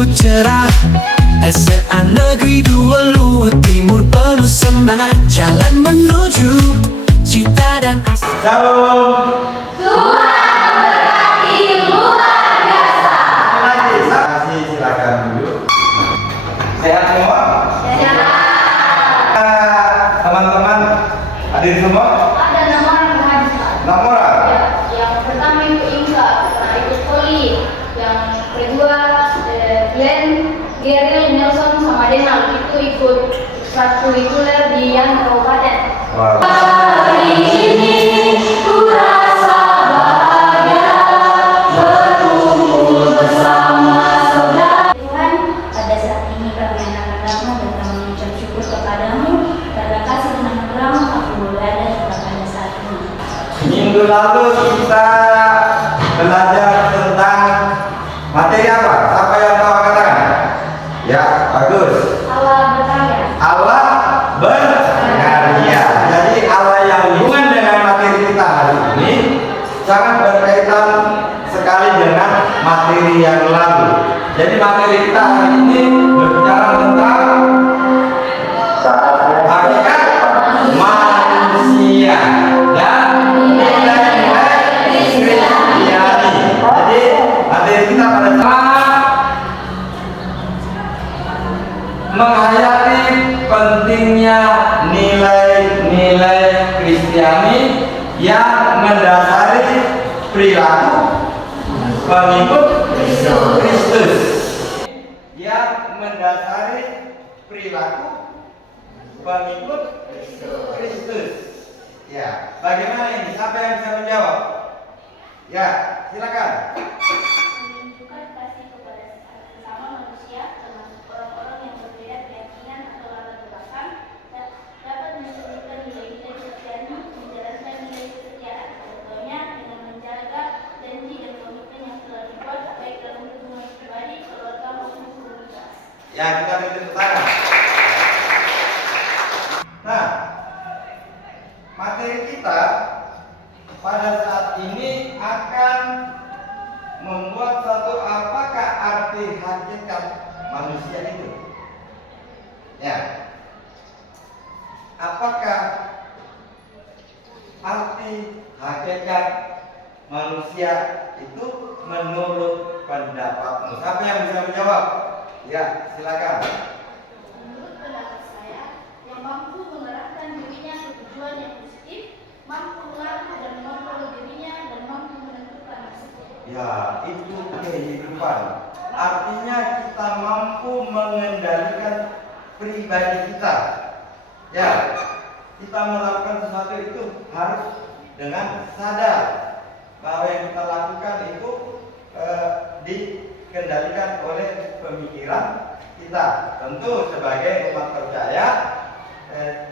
itu cerah. SMA Negeri 2 Luhut Timur penuh semangat, jalan menuju cita dan asa. Shalom. Tuhan memberkati luar biasa. Terima kasih, silakan duduk. Sehat semua? Teman-teman hadir semua? Ada 6 orang yang hadir. 6 orang? Ya, yang pertama itu Inka, pernah ikut poli. Yang kedua Glenn, Geril, Nelson, sama Denal itu ikut ekstrakurikuler di yang kabupaten. Wow. Hari ini ku rasa bahagia berkumpul bersama saudara. Tuhan, pada saat ini kami anak-anakmu datang mengucap syukur kepadamu karena kasih dan anugerahmu kami boleh ada juga pada saat ini. Minggu lalu kita belajar tentang materi apa? Siapa yang tahu katakan? Ya, bagus. Allah berkarya. Allah berkarya. Jadi Allah yang hubungan dengan materi kita hari ini sangat berkaitan sekali dengan materi yang lalu. Jadi materi kita hari ini berbicara tentang hakikat manusia dan nilai-nilai Kristiani. Jadi materi kita pada saat menghayati pentingnya nilai-nilai Kristiani yang mendasari perilaku pengikut Kristus. Yang mendasari perilaku pengikut Kristus. Ya, bagaimana ini? Siapa yang bisa menjawab? Ya, silakan. Menunjukkan kasih kepada sesama manusia, termasuk orang-orang yang berbeda keyakinan atau latar belakang, dapat menunjukkan nilai-nilai Kristiani, menjalankan nilai kesetiaan, contohnya dengan menjaga janji dan komitmen yang telah dibuat baik dalam hubungan pribadi, keluarga maupun komunitas. Ya, kita beri tepuk tangan. Nah, materi kita pada saat ini akan membuat satu apakah arti hakikat manusia itu. Ya, apakah arti hakikat manusia itu menurut pendapatmu? Siapa yang bisa menjawab? Ya, silakan. Menurut pendapat saya, yang mampu mengerahkan dirinya ke tujuan yang positif, mampu mengaku dan mengontrol dirinya, dan mampu menentukan nasibnya. Ya, itu kehidupan. Artinya kita mampu mengendalikan pribadi kita. Ya, kita melakukan sesuatu itu harus dengan sadar bahwa yang kita lakukan itu dikendalikan oleh pemikiran kita. Tentu sebagai umat percaya,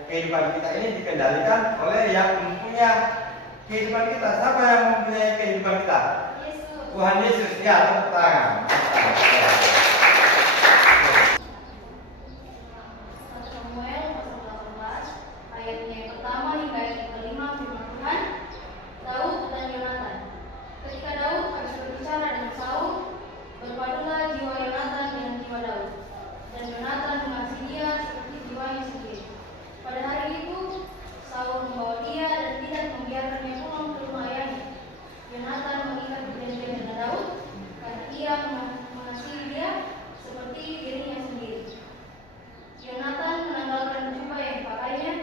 kehidupan kita ini dikendalikan oleh yang mempunyai kehidupan kita. Siapa yang mempunyai kehidupan kita? Yesus. Tuhan Yesus. Ya, tepuk tangan. Samuel pasal 18 ayatnya yang pertama hingga ayat yang kelima firman Tuhan. Daud dan Yonatan. Ketika Daud habis berbicara dengan Saul, berpadulah jiwa Yonatan dengan jiwa Daud, dan Yonatan mengasihi dia seperti jiwanya sendiri. Pada hari itu Saul membawa dia dan tidak membiarkannya pulang ke rumah ayahnya. Yonatan mengikat perjanjian dengan Daud karena ia mengasihi dia seperti dirinya sendiri. Yonatan menanggalkan jubah yang dipakainya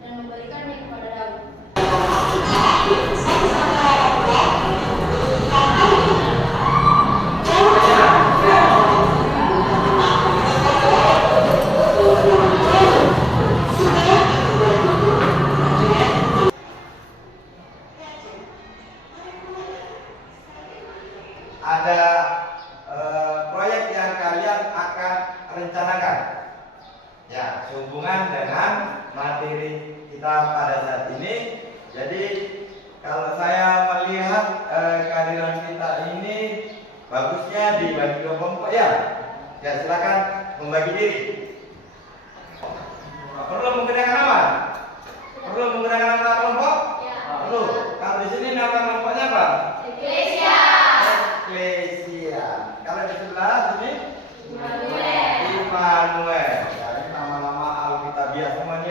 dan memberikannya kepada Daud. Ada proyek yang kalian akan rencanakan. Ya, sehubungan dengan materi kita pada saat ini. Jadi kalau saya melihat kehadiran kita ini bagusnya dibagi dua kelompok ya. Ya, silakan membagi diri. Perlu menggunakan nama? Perlu menggunakan nama kelompok? Ya. Perlu. Kalau di sini nama kelompoknya apa? Eklesia. Eklesia. Kalau di sebelah sini?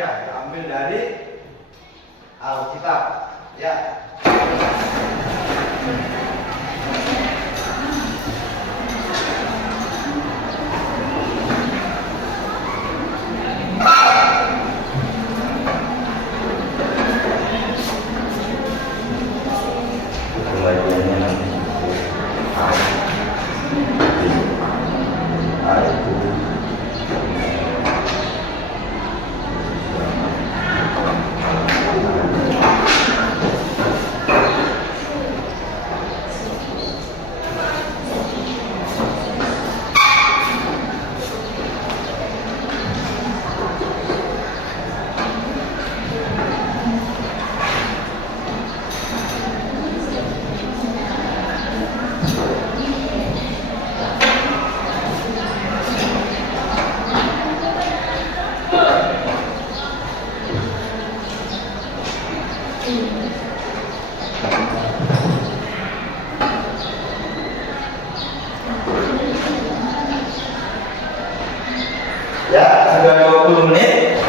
ya diambil dari Alkitab. Ya. Ya, sudah 20 menit.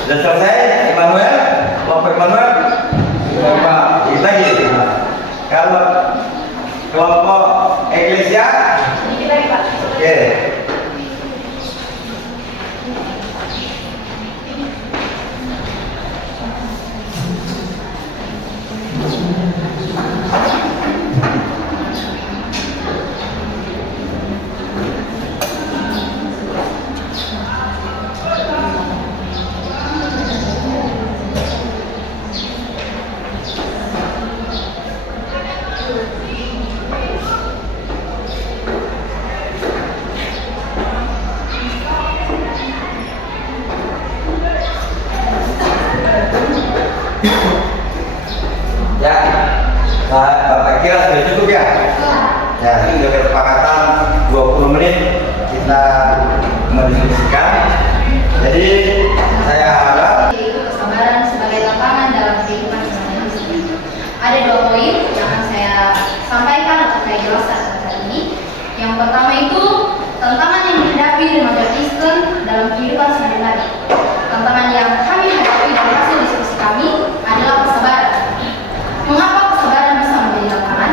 Sudah selesai, Immanuel? Kelompok Immanuel? Sudah Pak, lagi. Kalau kelompok Eklesia? Oke. Ya, Bapak kira sudah cukup ya? Ya, sudah kesepakatan 20 menit kita mendiskusikan. Jadi saya harap Yaitu kesabaran sebagai tantangan dalam kehidupan sehari-hari. Ada 2 poin yang akan saya sampaikan atau saya jelaskan saat ini. Yang pertama itu tantangan yang dihadapi remaja Kristen dalam kehidupan sehari-hari. Tantangan yang kami hadapi dari hasil diskusi kami adalah kesabaran. Mengapa kesabaran bisa menjadi tantangan?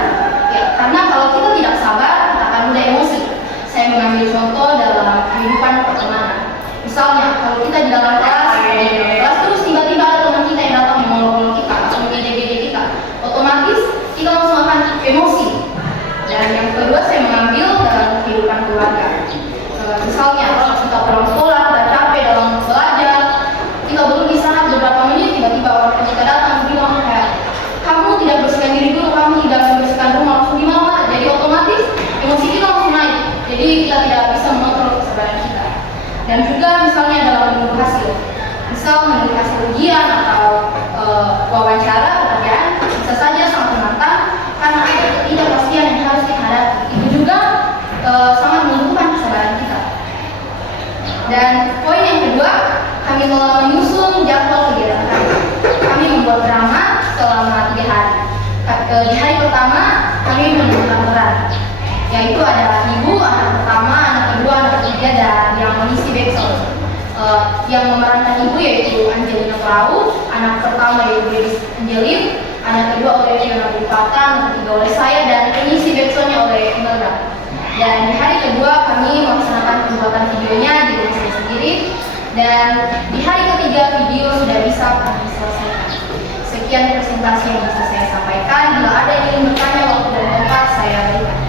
Ya, karena kalau kita tidak sabar, kita akan mudah emosi. Saya mengambil contoh dalam kehidupan pertemanan. Misalnya, kalau kita di dalam kelas terus tiba-tiba ada teman kita yang datang mengolok-olok kita atau mengejek-ejek kita, otomatis kita langsung akan emosi. Dan yang kedua, saya mengambil dalam kehidupan keluarga. Misalnya, kalau kita pulang sekolah, kita capek dalam belajar, kita belum istirahat beberapa menit, tiba-tiba orang tua kita datang bilang kayak, kamu tidak bersihkan diri dulu, kamu tidak membersihkan rumah, langsung gimana? Jadi otomatis emosi kita langsung naik. Jadi kita tidak bisa mengontrol kesabaran kita. Dan juga misalnya dalam menunggu hasil, misal menunggu hasil ujian atau wawancara pekerjaan, bisa saja sangat menantang karena ada ketidakpastian yang harus dihadapi. Itu juga sangat membutuhkan kesabaran kita. Dan poin yang kedua, kami telah menyusun jadwal kegiatan kami. Kami membuat drama selama 3 hari. Di hari pertama kami menentukan peran, yaitu ada ibu, anak pertama, anak kedua, anak ketiga, dan yang mengisi backsound. Yang memerankan ibu yaitu Angelina Prau, anak pertama yaitu Denis Angelin, anak kedua oleh Fiona Bupata, anak ketiga oleh saya, dan pengisi backsoundnya oleh Imelda. Dan di hari kedua kami melaksanakan pembuatan videonya di rumah saya sendiri. Dan di hari ketiga video sudah bisa kami selesaikan. Sekian presentasi yang bisa saya sampaikan. Bila ada yang ingin bertanya waktu dan tempat, saya berikan.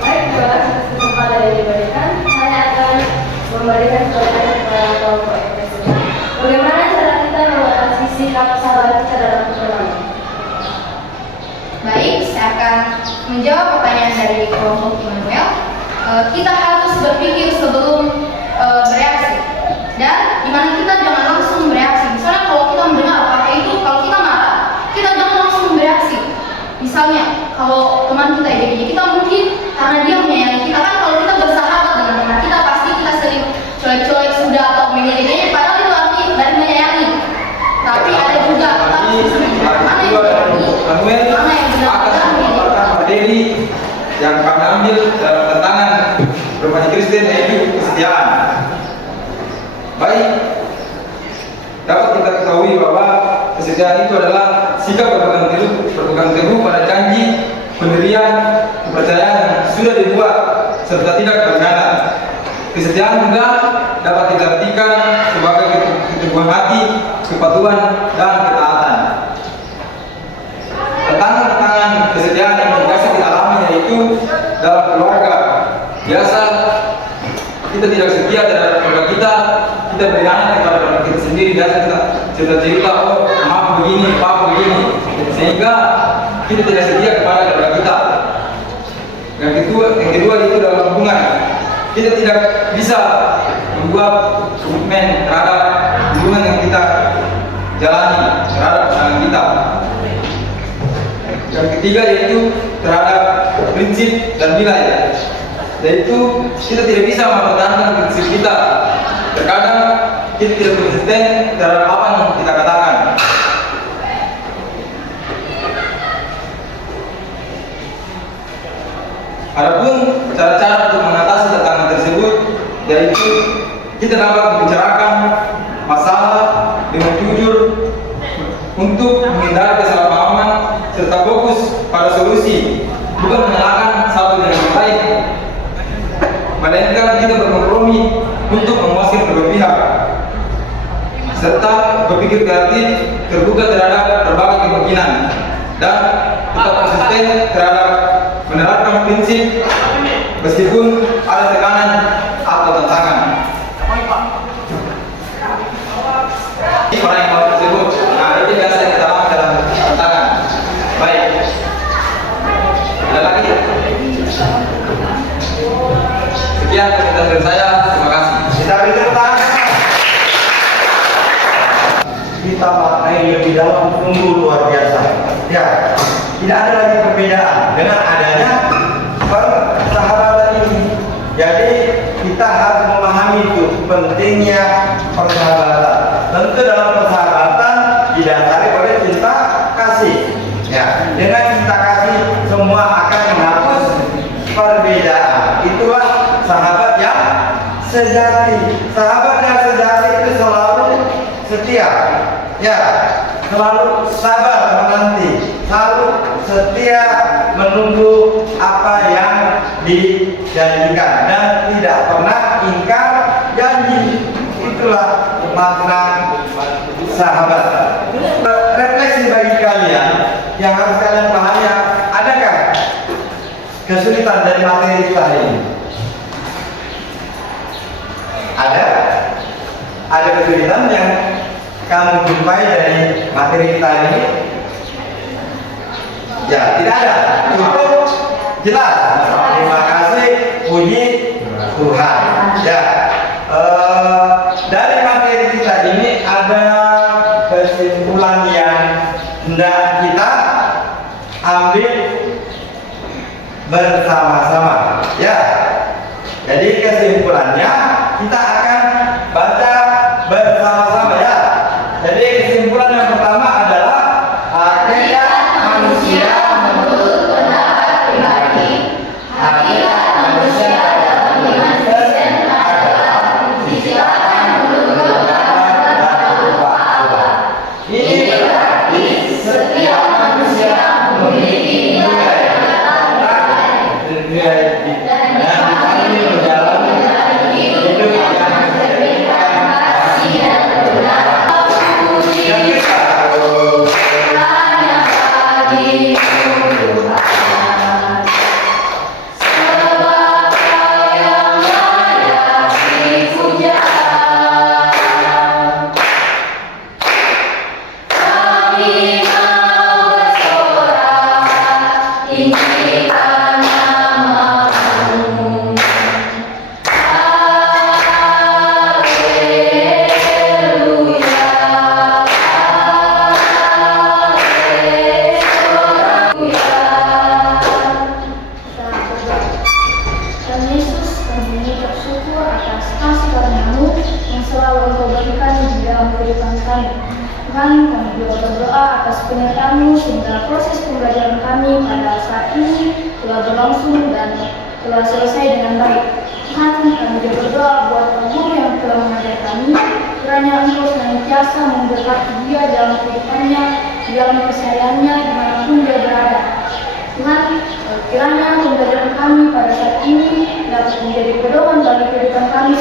Baik, terima kasih atas kesempatan yang diberikan. Saya akan memberikan pertanyaan kepada kelompok EPS. Bagaimana cara kita mengatasi sikap sabar kita dalam pertemanan? Baik, saya akan menjawab pertanyaan dari kelompok Immanuel. Kita harus berpikir sebelum bereaksi, dan dimana kita jangan langsung bereaksi. Misalnya kalau kita mendengar apa itu, kalau kita marah, kita jangan langsung bereaksi. Misalnya kalau teman kita ejek-ejek kita, mungkin karena dia menyayangi kita. Kan kalau kita bersahabat dengan teman kita, pasti kita sering cuek-cuek sudah atau mengejek-ejek, padahal itu arti dari menyayangi. Tapi ada juga kita harus menentukan mana yang menyayangi, mana yang benar-benar menyayangi. Pak Dedi yang kami ambil dalam tantangan remaja Kristen konsisten yaitu kesetiaan. Baik, dapat kita ketahui bahwa kesetiaan itu adalah sikap berpegang teguh pada janji, pendirian, kepercayaan yang sudah dibuat serta tidak berkhianat. Kesetiaan juga dapat diartikan sebagai keteguhan hati, kepatuhan, dan ketaatan. Tantangan kesetiaan yang biasa dialami yaitu dalam keluarga. Biasa kita tidak setia terhadap keluarga kita berkhianat kepada keluarga kita sendiri. Biasa kita cerita, oh maaf begini, pak begini, sehingga kita tidak setia kepada keluarga kita. Yang kedua itu dalam hubungan. Kita tidak bisa membuat komitmen terhadap hubungan yang kita jalani terhadap pasangan kita. Yang ketiga yaitu terhadap prinsip dan nilai, yaitu kita tidak bisa mempertahankan prinsip kita. Terkadang kita tidak konsisten terhadap apa yang kita katakan. Adapun cara-cara untuk mengatasi tantangan tersebut yaitu kita dapat membicarakan masalah dengan jujur untuk menghindari kesalahpahaman serta fokus pada solusi, bukan menyalahkan satu dengan yang lain, melainkan kita berkompromi untuk memuaskan kedua pihak serta berpikir kreatif, terbuka terhadap berbagai kemungkinan, dan tetap konsisten terhadap menerapkan prinsip meskipun ada tekanan atau tantangan. Orang yang mau tersebut, nah itu biasa kita alami dalam tantangan. Baik, ada lagi? Sekian komentar dari saya. Terima kasih. Kita beri tepuk tangan. Kita maknai lebih dalam, sungguh luar biasa. Ya, tidak ada lagi perbedaan dengan adanya persahabatan ini. Jadi kita harus memahami itu pentingnya persahabatan. Tentu dalam persahabatan didasari oleh cinta kasih. Ya, dengan cinta kasih semua akan menghapus perbedaan. Itulah sahabat yang sejati. Sahabat yang sejati itu selalu setia. Ya, selalu sabar menanti, selalu setia menunggu apa yang dijanjikan dan tidak pernah ingkar janji. Itulah makna sahabat. Refleksi bagi kalian yang harus kalian pahami, adakah kesulitan dari materi kita ini? Ada kesulitan yang kamu jumpai dari materi kita ini? Ya, tidak ada. Cukup jelas. Terima kasih, puji Tuhan. Ya, dari materi kita ini ada kesimpulan yang hendak kita ambil bersama-sama. Ya, jadi kesimpulannya kita akan baca bersama-sama ya. Jadi kesimpulan yang pertama adalah hakikat manusia menurut pendapat pribadi. Hakikat manusia dalam iman Kristen adalah diciptakan menurut gambar dan rupa Allah. Ini berarti setiap manusia memiliki nilai yang dan kami menjalani hidup yang mencerminkan kasih dan kebenaran. Tuhan, kami juga berdoa atas penyertaan-Mu sehingga proses pembelajaran kami pada saat ini telah berlangsung dan telah selesai dengan baik. Tuhan, kami juga berdoa buat guru yang telah mengajar kami, kiranya Engkau senantiasa memberkati dia dalam kehidupannya, dalam kesehariannya, dimanapun dia berada. Tuhan, kiranya pembelajaran kami pada saat ini dapat menjadi pedoman bagi kehidupan kami